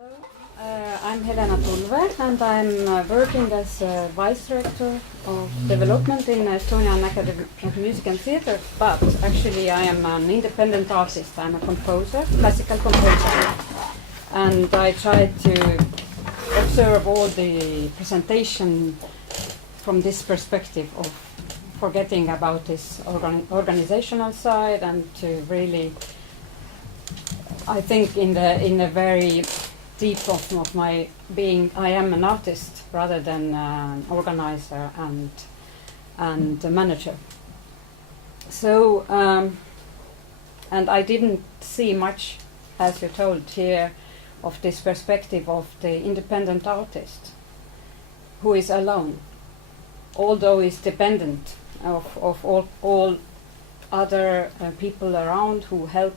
Hello, I'm Helena Tulve, and I'm working as Vice Director of Development in Estonian Academy of Music and Theatre, but actually I am an independent artist. I'm a composer, classical composer, and I try to observe all the presentation from this perspective of forgetting about this organizational side and to really, I think in the very deep of my being, I am an artist rather than an organizer and a manager. So, and I didn't see much, as you told here, of this perspective of the independent artist who is alone, although is dependent of all other people around who help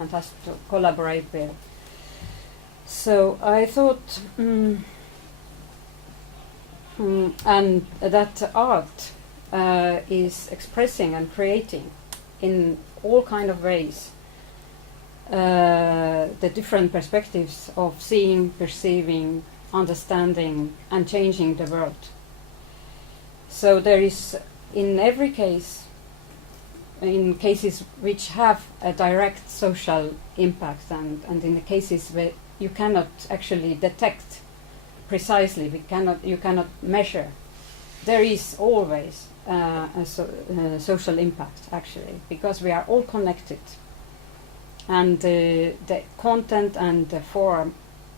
and has to collaborate with. So I thought, and that art is expressing and creating in all kind of ways the different perspectives of seeing, perceiving, understanding, and changing the world. So there is, in every case, in cases which have a direct social impact, and in the cases where you cannot actually detect precisely, you cannot measure, there is always a social impact actually, because we are all connected, and the content and the form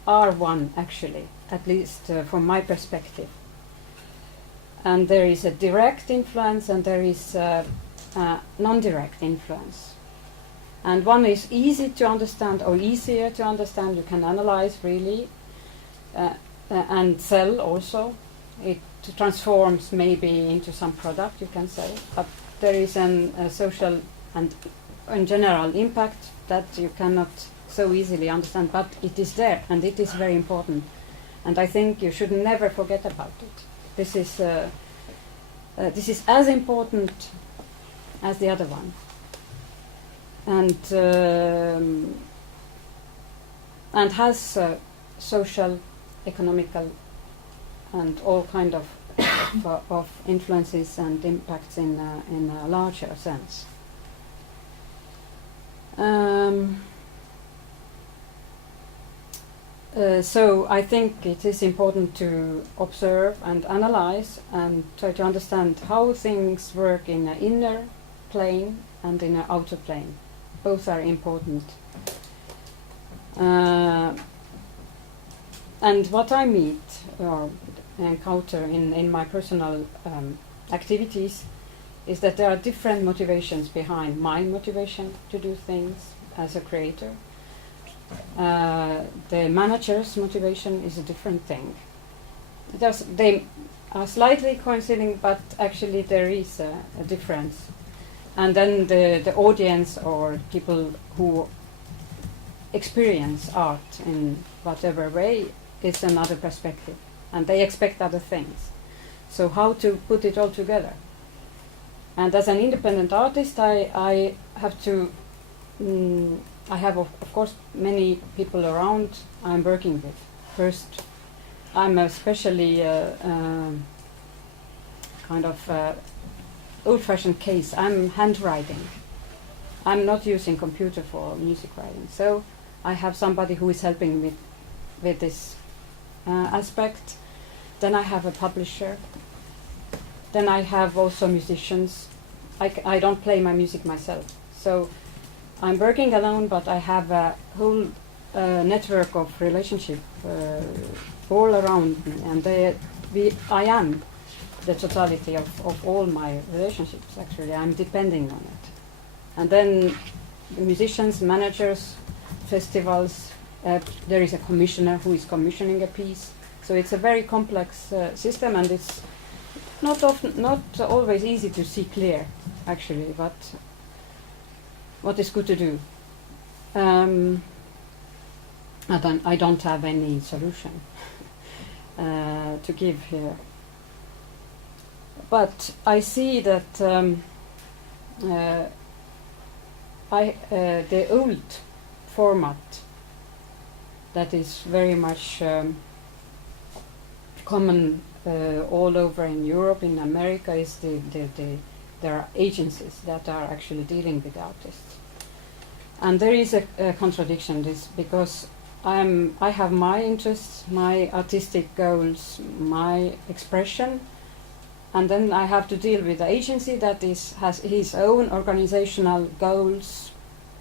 are one actually, at least from my perspective. And there is a direct influence and there is non-direct influence. And one is easy to understand or easier to understand. You can analyze really and sell also. It transforms maybe into some product, you can say. But there is a social and in general impact that you cannot so easily understand. But it is there and it is very important. And I think you should never forget about it. This is as important as the other one, and has social, economical, and all kind of influences and impacts in a larger sense. So I think it is important to observe and analyze and try to understand how things work in an inner plane and in an outer plane. Both are important. And what I meet or encounter in my personal activities is that there are different motivations behind my motivation to do things as a creator. The manager's motivation is a different thing. They are slightly coinciding, but actually there is a difference. And then the audience or people who experience art in whatever way is another perspective, and they expect other things. So how to put it all together? And as an independent artist, I have to. I have, of course, many people around I'm working with. First, I'm especially kind of old-fashioned case. I'm handwriting. I'm not using computer for music writing. So I have somebody who is helping me with this aspect. Then I have a publisher. Then I have also musicians. I don't play my music myself. So I'm working alone, but I have a whole network of relationship all around me, and I am the totality of all my relationships. Actually, I'm depending on it. And then the musicians, managers, festivals. There is a commissioner who is commissioning a piece. So it's a very complex system, and it's not always easy to see clear, actually, but what is good to do. I don't have any solution to give here. But I see that the old format that is very much common all over in Europe, in America, is there are agencies that are actually dealing with artists. And there is a contradiction in this, because I have my interests, my artistic goals, my expression, and then I have to deal with the agency that has his own organizational goals,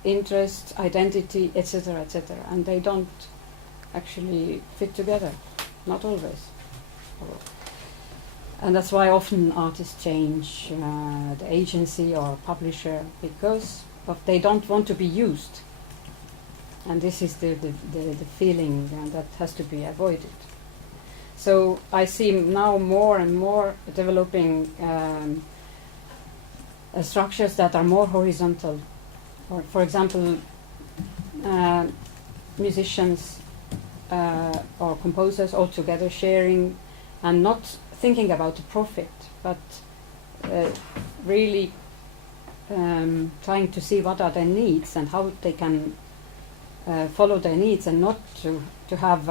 interests, identity, etc., etc., and they don't actually fit together, not always. And that's why often artists change the agency or publisher, because they don't want to be used. And this is the feeling that has to be avoided. So I see now more and more developing structures that are more horizontal. Or, for example, musicians or composers all together sharing and not thinking about the profit, but really trying to see what are their needs and how they can follow their needs, and not to have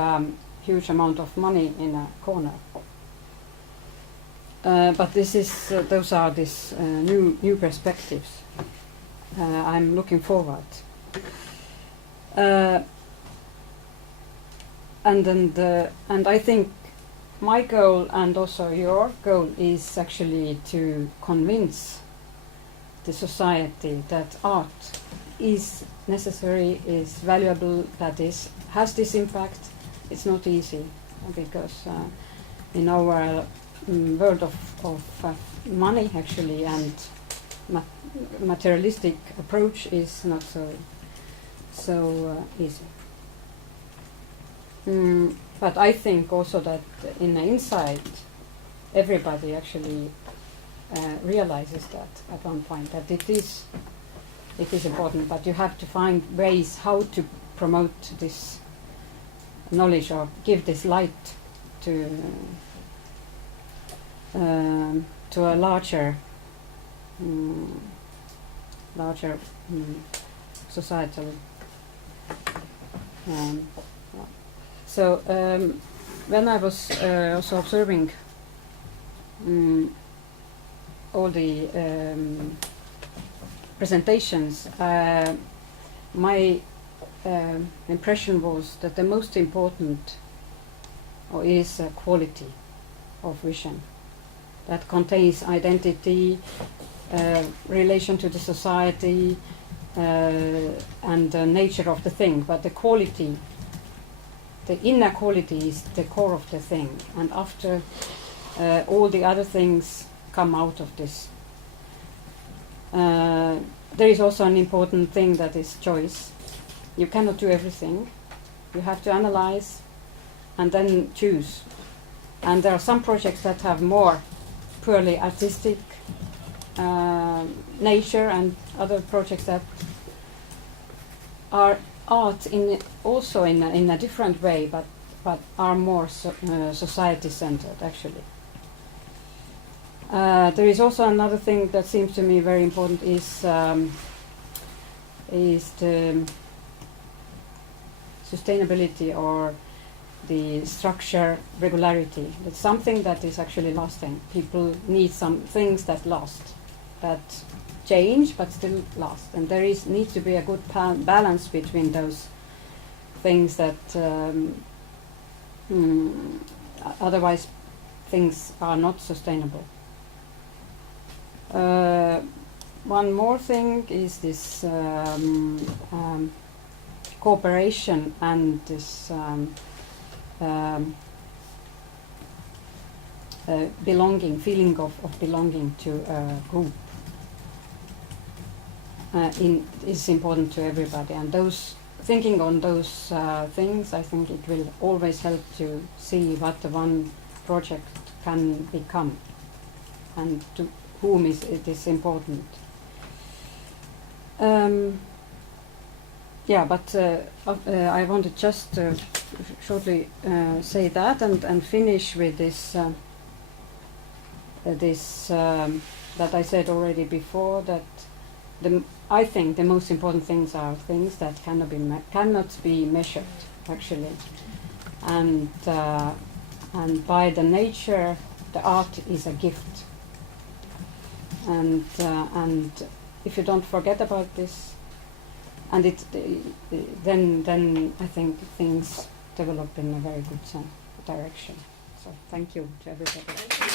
huge amount of money in a corner. But those are these new perspectives. I'm looking forward. And I think my goal, and also your goal, is actually to convince the society that art is necessary, is valuable, that has this impact. It's not easy, because in our world of money, actually, and materialistic approach is not so easy. But I think also that in the inside, everybody actually realizes that at one point, that it is important, but you have to find ways how to promote this knowledge or give this light to a larger societal. So when I was also observing all the presentations, my impression was that the most important is quality of vision that contains identity, relation to the society, and the nature of the thing. But the quality, the inner quality, is the core of the thing, and after all the other things come out of this. There is also an important thing, that is choice. You cannot do everything. You have to analyze and then choose. And there are some projects that have more purely artistic nature, and other projects that are art also in a different way, but are more society-centered, actually. There is also another thing that seems to me very important, is the sustainability, or the structure regularity. It's something that is actually lasting. People need some things that last, that change but still last. And there needs to be a good balance between those things that otherwise things are not sustainable. One more thing is this cooperation and this belonging, feeling of belonging to a group is important to everybody. And thinking on those things, I think it will always help to see what the one project can become, and to whom it is important. But I wanted just to shortly say that, and finish with this that I said already before, that I think the most important things are things that cannot be measured. actually, and by the nature, the art is a gift, and if you don't forget about this, and then I think things develop in a very good direction. So thank you to everybody.